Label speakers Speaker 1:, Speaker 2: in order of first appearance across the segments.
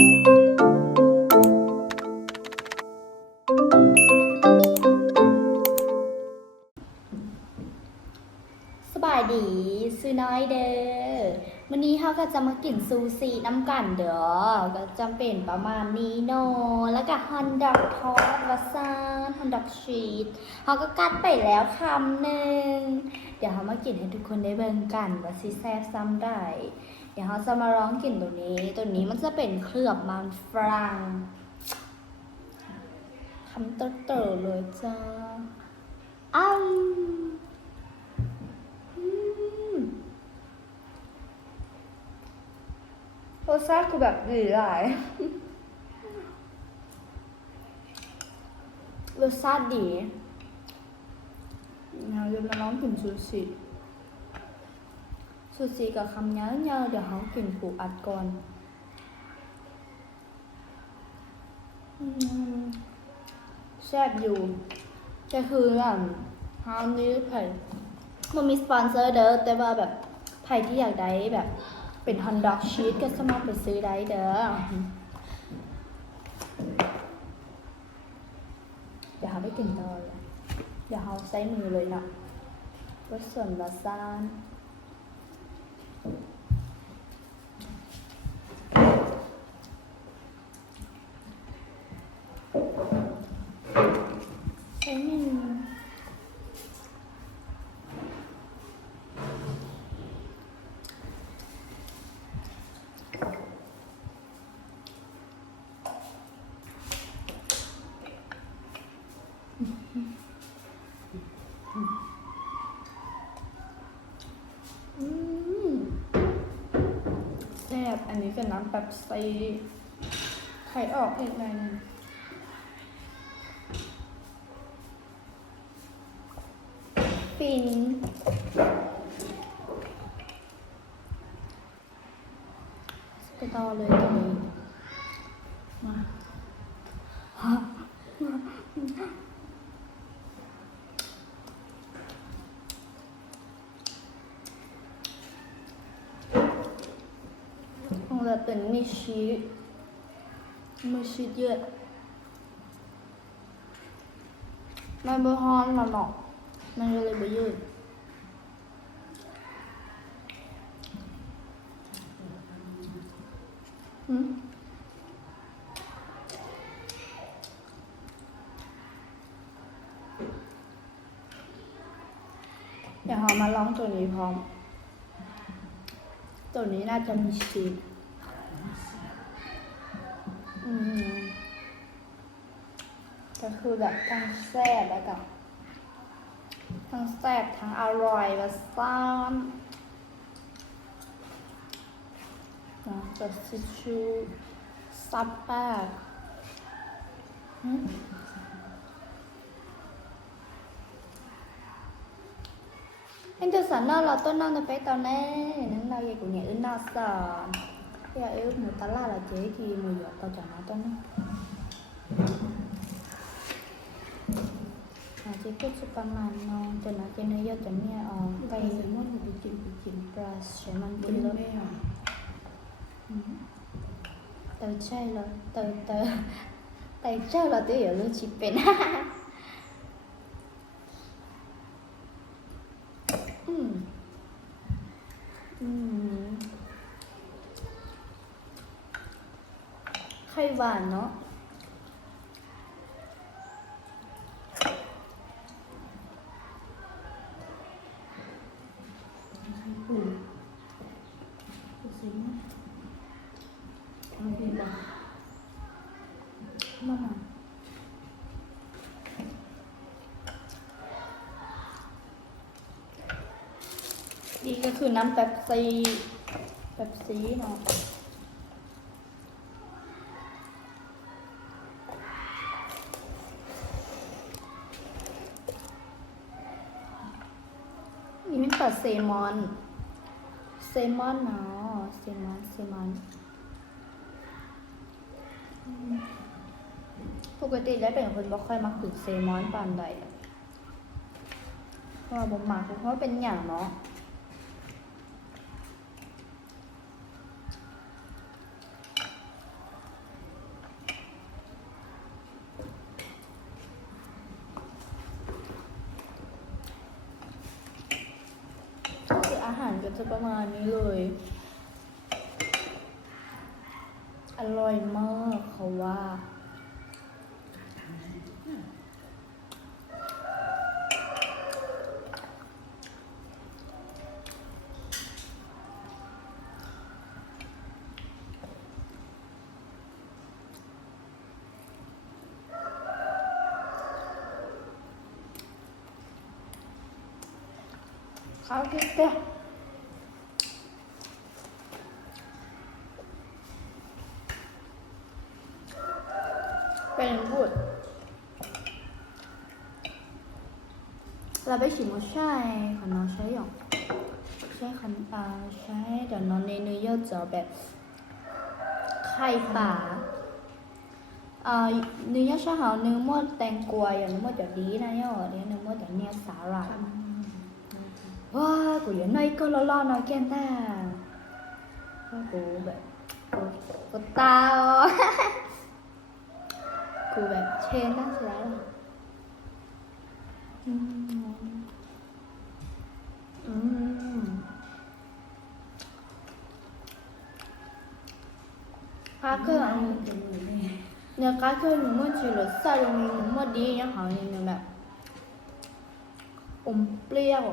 Speaker 1: สบายดีซื้อน้อยเด้อวันนี้เขาก็จะมากินซูซีน้ำกันเด้อก็จำเป็นประมาณนี้เนาะแล้วก็ฮอนดอกทอดวาซานฮอนดอกชีสเขาก็กัดไปแล้วคำหนึ่งเดี๋ยวเขามากินให้ทุกคนได้เบิ่งกันว่าซิแซ่บซ้ำได้ เดี๋ยวเขาจะมาร้องกินตัวนี้ ตัวนี้มันจะเป็นเคลือบมันฝรั่งคำเต๋อๆเลยจ้าอ้าวอืมรสชาติคือแบบดีหลายรสชาติดีเราจะมาลองกินซูชิ ซูชิกับคำเยอะๆเดี๋ยวเขากินผูกอัดก่อนแซ่บอยู่ก็คือแบบฮาวนี้ไผ่มันมีสปอนเซอร์เด้อแต่ว่าแบบไผ่ที่อยากได้แบบ เป็นฮอนด็อกชีสก็สามารถไปซื้อได้เด้อเดี๋ยวเขาได้กินต่อเลยเดี๋ยวเขาใช้มือเลยนะวัดส่วนละซานใช้มืออืมแซ่บ อันนี้กับน้ำแบบใส่ไข่ออกอีกหน่อยหนึงฟินไปต่อเลยตรงนี้ มาฮะของ เราเป็นมีชีสมีชีเยอะมันไม่ฮ้อนหรอก มันก็เลยไม่ยืดอืมเดี๋ยวเรามาลองตัวนี้พร้อม ตัวนี้น่าจะมีชีส ก็คือแบบทั้งแซ่บแล้วก็ทั้งแซ่บทั้งอร่อยแบบซ้ำนะกัชิชูซับแป้งอันเดอร์สันน่าเราต้นน่าจะไปตอนนี้นั่นเราอยากอยู่เนี่ยอื่นน่า
Speaker 2: สอน มูไปกินไปกิน
Speaker 1: brush ใช้มัน
Speaker 2: บ
Speaker 1: กิน
Speaker 2: น
Speaker 1: รส
Speaker 2: แม่อะ
Speaker 1: เตยใช่เลยเตยเตยเตยเจ้าเราตัวอยู่ลูกชิปเป็น อืมอืมไข่ หวานเนาะ
Speaker 2: มา
Speaker 1: มานี่ก็คือน้ำแป๊บซีแป๊บซีเนาะ นี่มันตัด เซมอน เซมอนเนาะเซมอน เซมอน ปกติได้เป็นคนบ่ค่อยมักกินเซมอนปานใดเพราะว่าบ่มักเพราะเป็นอย่างเนาะ หารก็จะประมาณนี้เลย อร่อยมากเขาว่าข้าว เต้เป็นพูด เราไปชิมว่าใช่ขนมใช่หรอใช่ขนมอ่าใช่เดี๋ยวนอนในเนื้อจะแบบไข่ป่าอ่าเนื้อชาหาวเนื้อมดแตงกวาอย่างเนื้อมดจะดีนะย่อเดี๋ยวเนื้อมดจะเนี่ยสาหร่ายว้ากูอยู่ในก็ล้อล้อน้อยแก่นตาว่ากูแบบกูกูตาอ๋อ กูแบบเชนอะไรอืมอืมภาค
Speaker 2: เนี่าเสียหรออืม
Speaker 1: อืม가끔내가끔눈물질렀어눈물이그냥แบบอมเปรี้ยว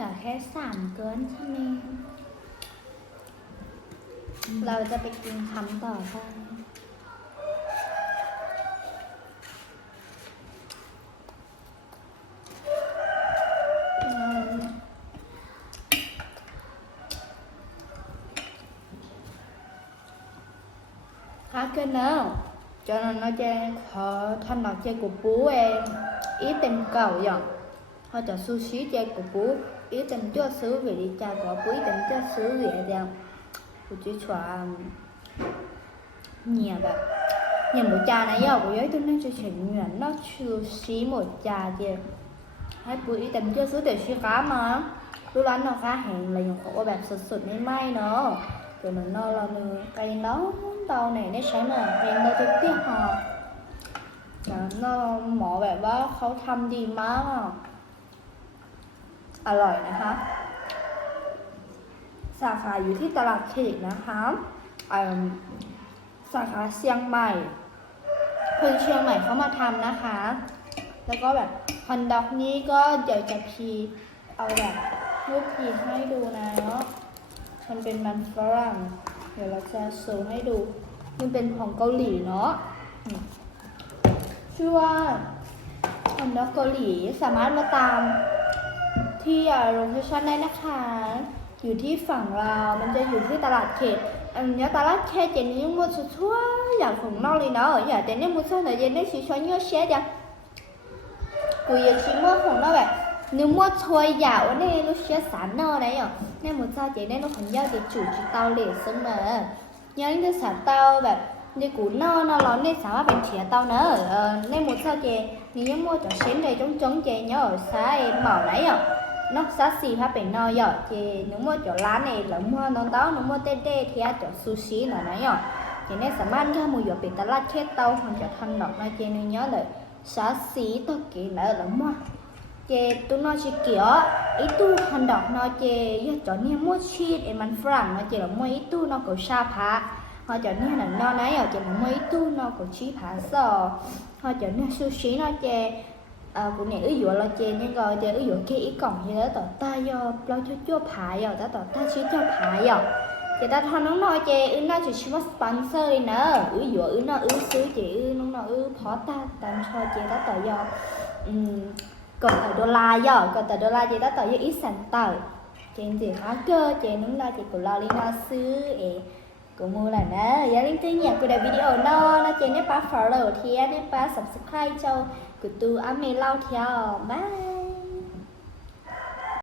Speaker 1: ลือแค่สามเกินใช่ไหมเราจะไปกินคำต่อไปอืม khá cái nào cho nên nó chơi họ thanh đọc chơi của bố em ý tình cầu dọn họ cho sushi chơi của ít từng cho sứ về đi cha có quý 왜 cho 일단 về 왜 대한 우주 좋아 nhà bà. Nhà một cha này giờ của giới tôi nên cho chuyện là nó chưa xí một cha kia hãy buổi tầm cho xứ để suy cá mà. Lúc đó nó phá hẹn là dùng khổ bạc sụt sụt mấy may nữa. Rồi mình nó là người cây đó tàu này nó sẽ là hẹn đó tôi tiếp họ nó mỏ bạc đó khấu thăm đi má. mà อร่อยนะคะ สาขาอยู่ที่ตลาดเขตนะคะสาขาเชียงใหม่คนเชียงใหม่เขามาทำนะคะ แล้วก็แบบฮอนด็อกนี้ก็เดี๋ยวจะพีเอาแบบรูปพีให้ดูนะเนาะมันเป็นมันฝรั่ง เดี๋ยวเราจะโชว์ให้ดู มันเป็นของเกาหลีเนาะชื่อว่าฮอนด็อกเกาหลีสามารถมาตาม ที่โรงเชั่นได้นะคะ อยู่ที่ฝั่งเรามันจะอยู่ที่ตลาดเขตอันนี้ตลาดเขตเจนี่มุดชั่วอยากของนอกเลยเนาะอยากเจนี่มุดชั่วหน่ยเจนี่ชิชัวเยอะเชียจ้ะกูยากชิมว่าของนอกแบบนึกว่าช่วยอยากว่านี่ยลูกเชียสามนอได้อะเนี่ยมุดชัวเจนี่ลูกของเยาวเจจู่จีเตาเหลวเสมอยังจะสามเตาแบบนี่กูนอนนอเราเนี่ยสามารถเป็นเฉียเตาเนอะเออในมุดชัวเจนี่ยังมัวจะเช้นเลยจงจงเจนี้เนาะใช่เบาไหนอะ nó sát xì phải bên nó giờ thì nếu mà chỗ lá này là mua nó đó nếu mà tê tê, thì chỗ sushi là nó giờ thì nên sẽ mang ra mua giờ bị ta lát chết tàu còn cho thằng nọc nó chơi nên nhớ lại sát xì tao kỹ nữa là mua. Thì tụi nó chỉ kiểu ý tu hành động nó chê giờ chỗ này mua chi để mình phẳng nó chê là mua ý tu nó có sa phá. Họ chỗ này là nó nãy ở chê là mua ý tu nó có chi phá sò họ chỗ này sushi nó 아, 군에 의유어 러지니까 이제 의유 게 이건 이제 또 따요. 러지 줘 봐요. 나도 cho phá 봐요. À, à. thì ta thon nó nói chê ư nó chỉ xin sponsor đi nè ư dùa ư nó ư xứ chị ư nó nó ư phó ta tạm cho chê ta tờ do còn tờ đô la do còn tờ đô la chê ta tờ do ít sản tờ chê gì khó cơ chê núng la chê của lo lý nó xứ ê của mua là nè giá liên tư nhạc của đại video nó nó chê nếp ba follow thì nếp ba subscribe cho Cái từ "a!